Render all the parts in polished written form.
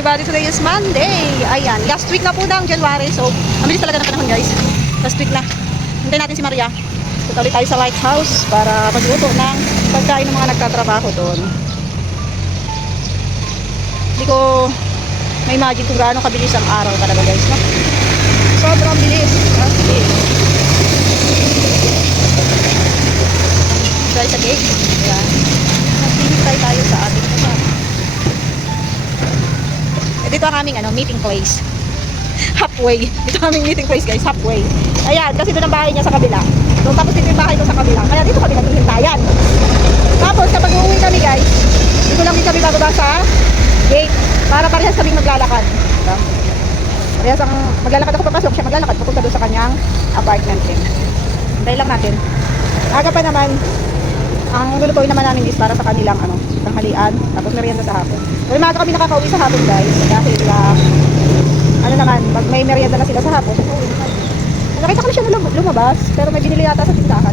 everybody, today is Monday. Ayan, last week na po ng January. So, mabilis talaga ng panahon guys. Last week na. Hintayin natin si Maria. Punta ulit tayo sa lighthouse para magluto ng pagkain ng mga nagtatrabaho doon. Hindi ko ma-imagine kung gaano kabilis ang araw talaga guys, no? Sobrang bilis. Guys, sa cake. Ayan. Naghihintay tayo sa ating kasama. Dito ang aming meeting place. Halfway. Dito ang aming meeting place guys, halfway. Ayan, kasi doon ang bahay niya sa kabila. So, tapos dito yung bahay ko sa kabila. Kaya dito kami naghihintayan. Tapos kapag uuwi kami guys, dito lang din kami bababa sa gate para parehas kaming maglalakad. Diba? Parehas ang maglalakad ako papasok, siya maglalakad papunta doon sa kanyang apartment din. Hintayin lang natin. Aga pa naman, ang lulutuin naman namin is para sa kanilang tanghalian, tapos merienda sa hapon. So, umaga kami nakakauwi sa hapon guys, dahil pag may merienda na sila sa hapon, nakita ko na siya lumabas, pero may binili yata sa tindahan.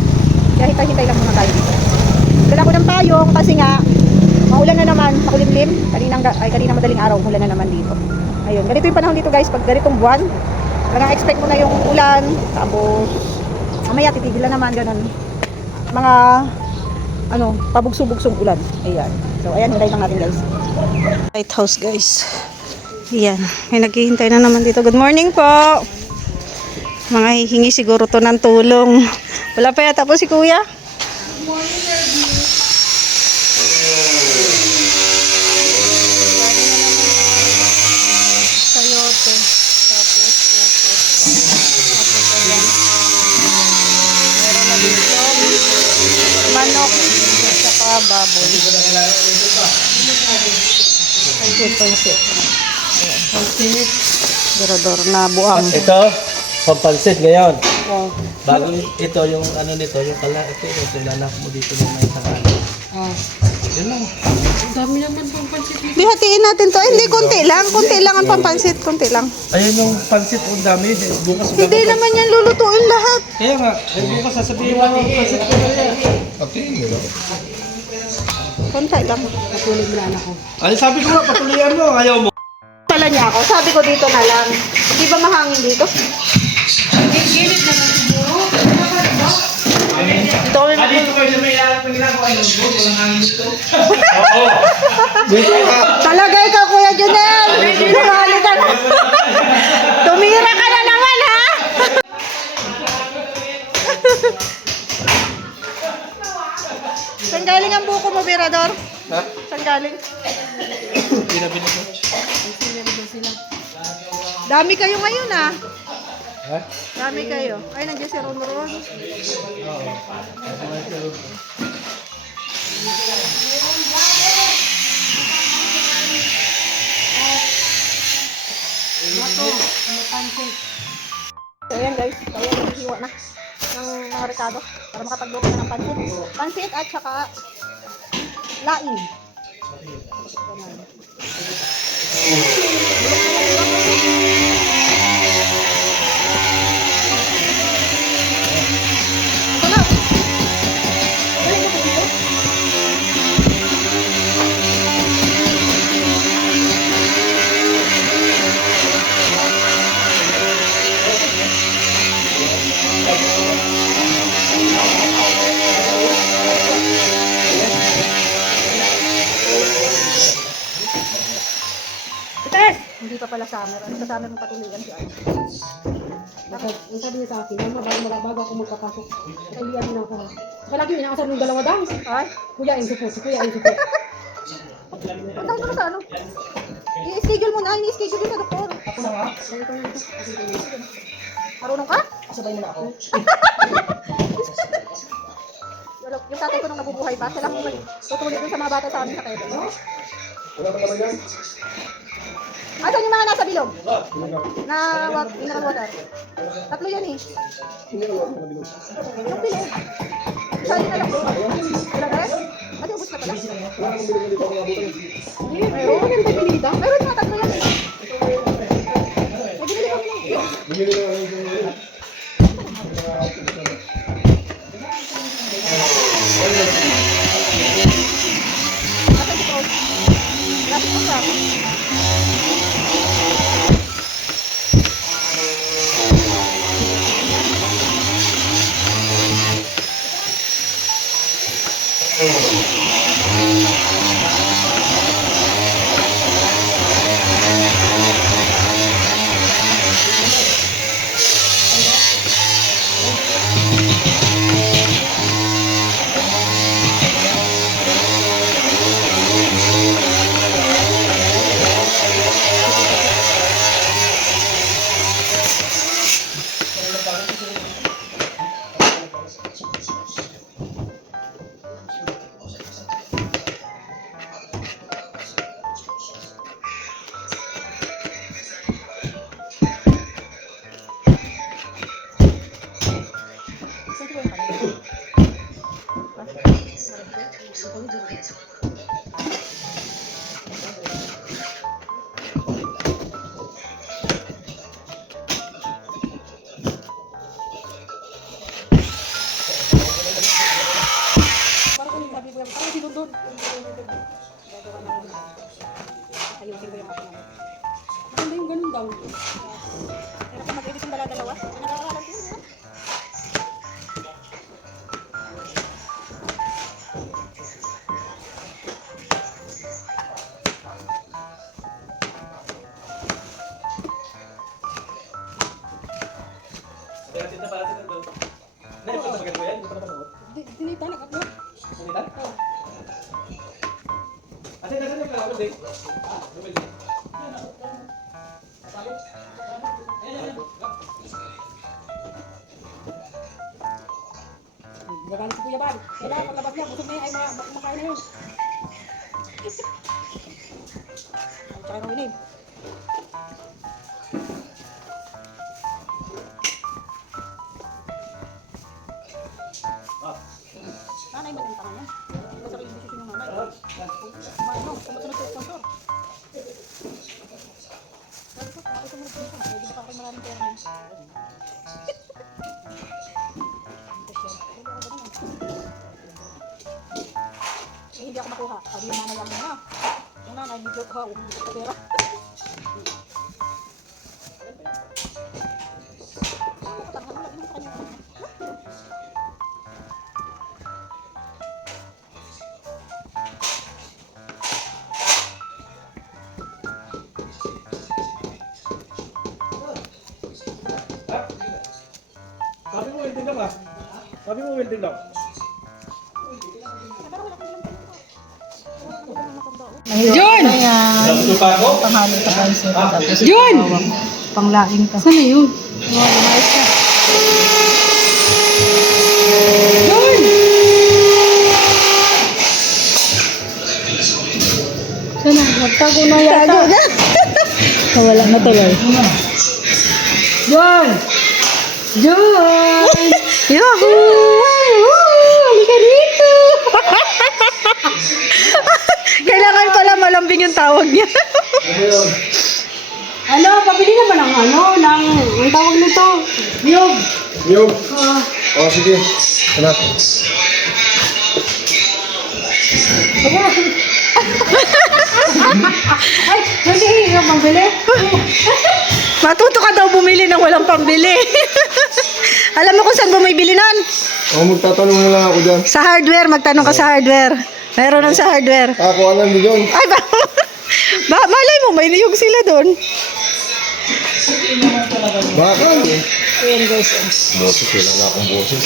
Kaya hintay-hintay lang muna tayo dito. Dala ko ng payong kasi nga, maulan na naman, makulimlim. Kanina madaling araw, ulan na naman dito. Ayun, ganito yung panahon dito guys, pag ganitong buwan, talagang expect mo na yung ulan, tapos mamaya titigil na naman, ganun. Mga pabugso-bugsong ulan. Ayan. So, ayan, hintayin lang natin guys. Lighthouse guys. Ayan. May naghihintay na naman dito. Good morning po. Mga hihingi siguro to ng tulong. Wala pa yata po si kuya. Good morning, sayote. Tapos, meron na dito. Manok. Baboy. Pansit. Pansit. Dorador na buang. Ito, pampansit ngayon. Wow. Bago ito, yung nito, yung ito ilanak mo dito yung may sakali. Yun lang. Ang dami naman pampansit. Di hatiin natin to. Hindi, konti lang. Konti lang ang pampansit. Konti lang. Ayun yung pansit, ang dami. Bukas Hindi naman yan lulutuin lahat. Kaya nga, bukas sasabihin mo yung pansit ko na yan. Okay, yun. Konti lang. Patuloy mo na anak ko. Ay, sabi ko nga, patuloyan mo. Ayaw mo. Pala niya ako. Sabi ko dito na lang. Di ba mahangin dito? Gilid na lang siguro. Dito kami Dito kayo sa may ilang ginagawa yung boat. Walang hangin dito. Oo. Dito ka. Talaga ikaw, Kuya Junel. Sumali ka na. Tumira ka na naman, ha? Saan galing ang buko mo, Birador? Ha? Saan galing? Pinabili ko. Dami kayo ngayon, ha? Ha? Dami kayo. Ay, nandiyan si Ron Ron. Oo. So, ayan guys. So, ayan, hiwa na ng mga rekado para makapagluto na ng pansit. Pansit at saka laing. Ito na. Galing mo dito. Hindi pa pala summer. Ano sa summer mong patuloyan si ano? Ang sabi niya sa akin, bago ako magpapasok, kaibigan mo na ako. Kaya lagi inaasar ng dalawa daw. Ay? Kuya, insupo. Si Kuya, insupo. Punta ka sa ano? I-schedule mo na. Ini-schedule din sa doktor. Ako na nga. Ganito na ito. Marunong ka? Sabay mo na ako. Yung tatay ko nung nabubuhay pa, sila kung tutuloy dun sa mga bata sa amin sa kayo. Asan yung mga nasa bilog? Na mineral water? Tatlo yan eh. Yung bilog. Saan na lang? Wala na rin? Ate, ubus na pala. Meron ka nang pinita? Meron nga, tatlo yan eh. May binili kami ng Asan si Paul? Lapit mo sa Parang kung sabi ko yan, parang sinundod. Ayusin ko yung ako. Maganda yung ganun daw. Pero kung mag-edit yung dala-dalawa, nakakalalan din yun. Kaya tita para sila doon. Naipan na maganda yan? Hindi pa napanood? Dinita, nag-upload. Sinitan? Oo. Ate, nasan yung kalaman din? Bumili. Gagalit si Kuya Bal. Kailangan paglabas niya, busog na yun, ay makain na yun. Tsaka nung inim. Nanay mo yung pangalan. Basta kayo decision yung nanay. Ano, sumunod sa sponsor. Sabi ko, ako sumunod sa sponsor. Hindi pa ako maraming pera ngayon. Eh, hindi ako makuha. Sabi yung nanay ang ano. Yung nanay, medyo ka, hindi ko pera. Sabi mo welding lang ah. Sabi mo welding lang. Jun! Gusto pa ako? Panghalo sa pansit. Tapos Jun! panglaing ka. Saan na yun? Lumayos ka. Jun! Saan na? Nagtago na yata. Tago na. Nawala na tuloy. Jun! Jun! Yahoo! Halika dito! Kailangan pala malambing yung tawag niya. Ano, pabili naman ng ang tawag nito. Niyog. Yung. Oh, sige. Ano? Ay, hindi yung pambili. Matuto ka daw bumili ng walang pambili. Alam mo kung saan bumibili nun? Oh, magtatanong na lang ako dyan. Sa hardware, magtanong ka sa hardware. Meron nun sa hardware. Ako alam mo dyan. Ay, malay mo, may niyog sila doon. Bakit? Ayan guys. Boses, wala na akong boses.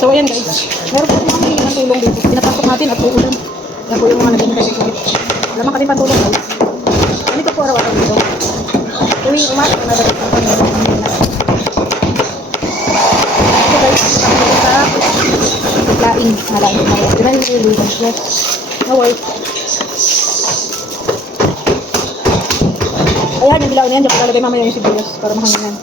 So, ayan guys. Meron po mga hihingi ng tulong dito. Pinapasok natin at uulan. Yan po yung mga naging kasi ulit. Wala man kami pantulong guys. Ganito po araw-araw dito. Tuwing umaga, nadalit ang pangyayon. Ito guys, nakapagod sa laing. Nalaing na yun. Diba yung iligan? Yes. No worries. Ayan, yung dilaw na yan. Diyan ko lalagay mamaya yung sibuyas para mahanginan.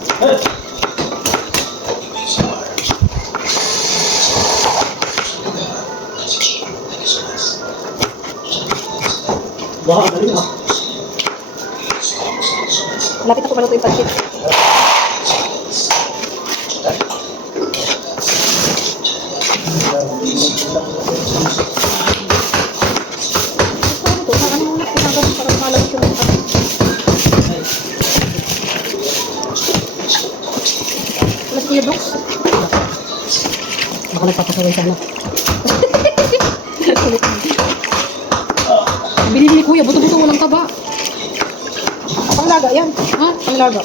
Baka na rin ah. Lapit ako pala ito yung pansit. Ako nagpapasaway sa anak. Binili ni kuya, buto-buto, walang taba. Panglaga yan. Ha? Panglaga.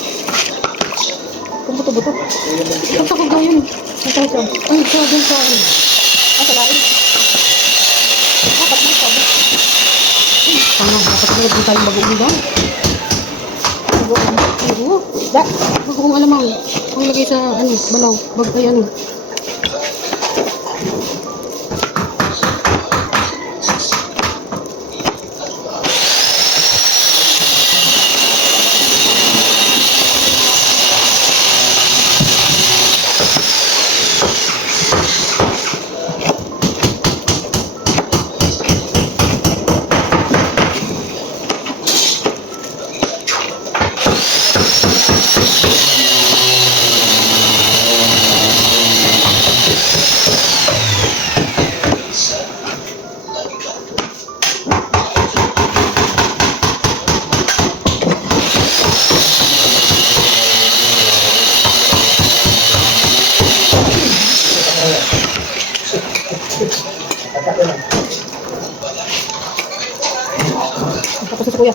Kung buto-buto. Pagtakog daw yun. Ito. Ay, ito, doon sa ano. Sa lain. Dapat mo sabi. Dapat na tayong mag-uulaw. Oo. Da. Huwag kong alamang. Kung lagay sa, ano, balaw. Bag ay ano. Tapos si kuya.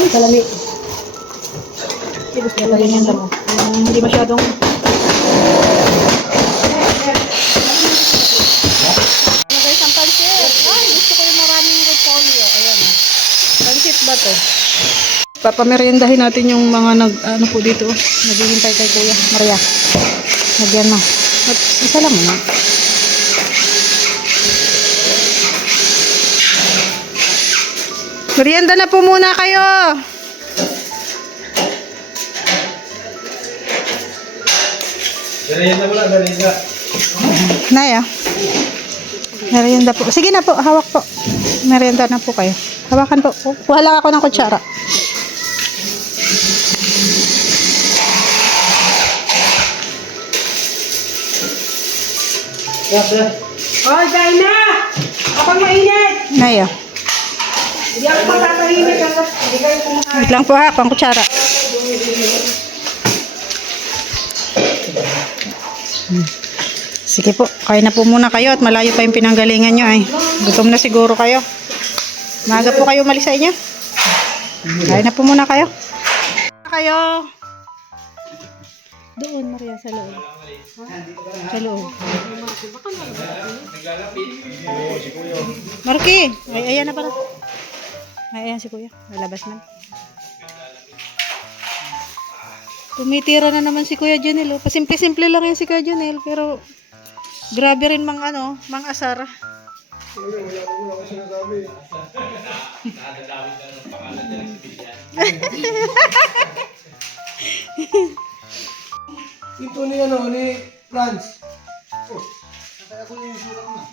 Ay, kalami. Gusto ko rin yan daw. Hindi masyadong... Guys, ang pansit. Ay, gusto ko yung maraming repolyo. Ayan. Pansit ba to? Papameriendahin natin yung mga ano po dito. Naghihintay kay Kuya Maria. Nagyan mo. At isa lang na. Merienda na po muna kayo. Merienda mo lang, merienda. Naya. Merienda po. Sige na po, hawak po. Merienda na po kayo. Hawakan po. Kuha lang ako ng kutsara. Hoy, kain na! Ako mainit! Naya. Hindi ako magtatahimik hanggat hindi kayo kumakain. Wait lang po ha, pang kutsara. Sige po, kain na po muna kayo at malayo pa yung pinanggalingan nyo ay. Gutom na siguro kayo. Maaga po kayo umalis sa inyo. Kain na po muna kayo. Kayo. Doon, Maria, sa loob. Sa loob. Marky, ay, ayan na pala. Ay, ayan si Kuya. Lalabas man. Tumitira na naman si Kuya Janel. Oh. Pasimple-simple lang yan si Kuya Janel. Pero, grabe rin mang asar. Ito ni ano, ni Franz. Oh, kaya ako yung surak na.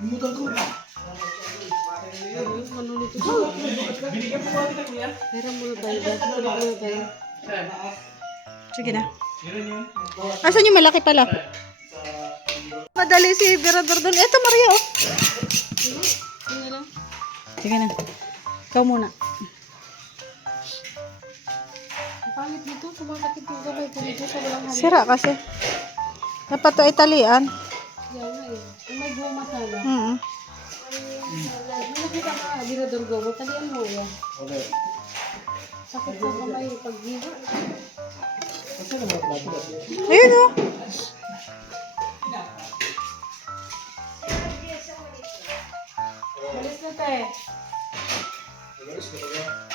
Limutan ko. Sige na. Asan yung malaki pala? Madali si Birador doon. Eto, Maria, oh. Sige na. Ikaw muna. Pangit dito, sumakit yung gabay ko dito sa walang hali. Sira kasi. Dapat to ay talian. Yan nga eh. Kung may goma sana. Mm. May nakita ka, Birador goma, talian mo yan. Okay. Sakit sa kamay pag-giba. Ayun, oh. Malis na tayo. Alis na ba?